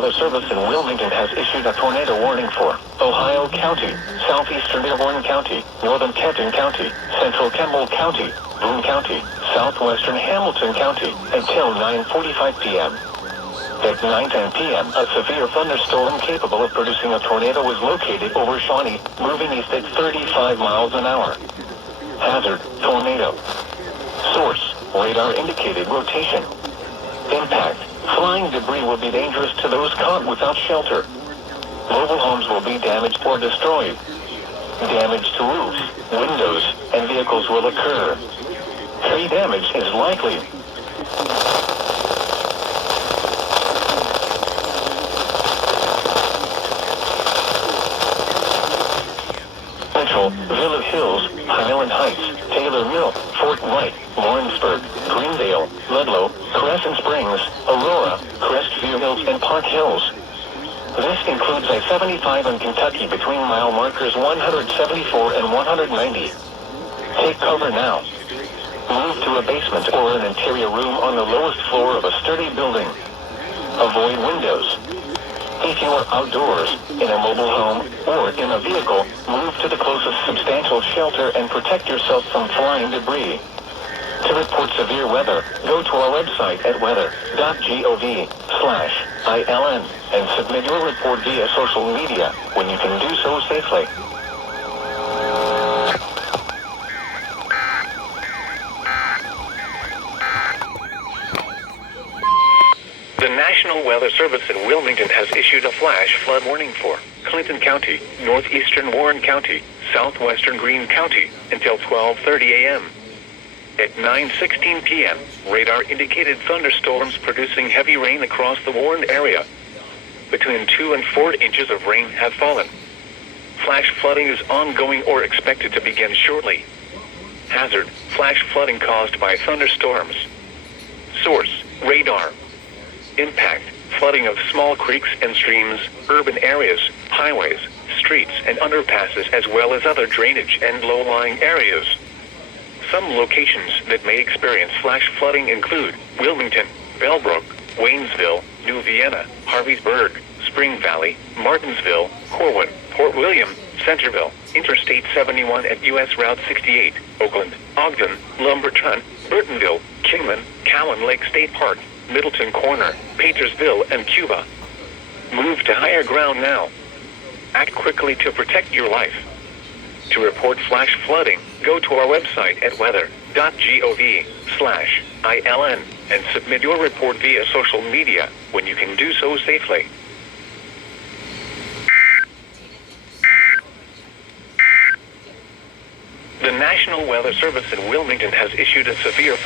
Weather Service in Wilmington has issued a tornado warning for Ohio County, southeastern Dearborn County, northern Kenton County, central Campbell County, Boone County, southwestern Hamilton County, until 9:45 p.m. At 9:10 p.m., a severe thunderstorm capable of producing a tornado was located over Shawnee, moving east at 35 miles an hour. Hazard, tornado. Source, radar indicated rotation. Impact, flying debris will be dangerous to those caught without shelter. Mobile homes will be damaged or destroyed. Damage to roofs, windows, and vehicles will occur. Tree damage is likely. Central, Village Hills, Highland Heights, Taylor Mill, Fort Wright, Lawrenceburg, Greendale, Ludlow, Crescent Springs, Aurora, Crestview Hills, and Park Hills. This includes I-75 in Kentucky between mile markers 174 and 190. Take cover now. Move to a basement or an interior room on the lowest floor of a sturdy building. Avoid windows. If you are outdoors, in a mobile home, or in a vehicle, move to the closest substantial shelter and protect yourself from flying debris. To report severe weather, go to our website at weather.gov/ILN and submit your report via social media when you can do so safely. The National Weather Service in Wilmington has issued a flash flood warning for Clinton County, northeastern Warren County, southwestern Greene County, until 12:30 a.m. At 9:16 p.m., radar indicated thunderstorms producing heavy rain across the Warren area. Between 2 and 4 inches of rain have fallen. Flash flooding is ongoing or expected to begin shortly. Hazard, flash flooding caused by thunderstorms. Source, radar. Impact, flooding of small creeks and streams, urban areas, highways, streets, and underpasses, as well as other drainage and low-lying areas. Some locations that may experience flash flooding include Wilmington, Bellbrook, Waynesville, New Vienna, Harveysburg, Spring Valley, Martinsville, Corwin, Port William, Centerville, Interstate 71 and U.S. Route 68, Oakland, Ogden, Lumberton, Burtonville, Kingman, Cowan Lake State Park, Middleton Corner, Paintersville, and Cuba. Move to higher ground now. Act quickly to protect your life. To report flash flooding, go to our website at weather.gov/ILN and submit your report via social media when you can do so safely. The National Weather Service in Wilmington has issued a severe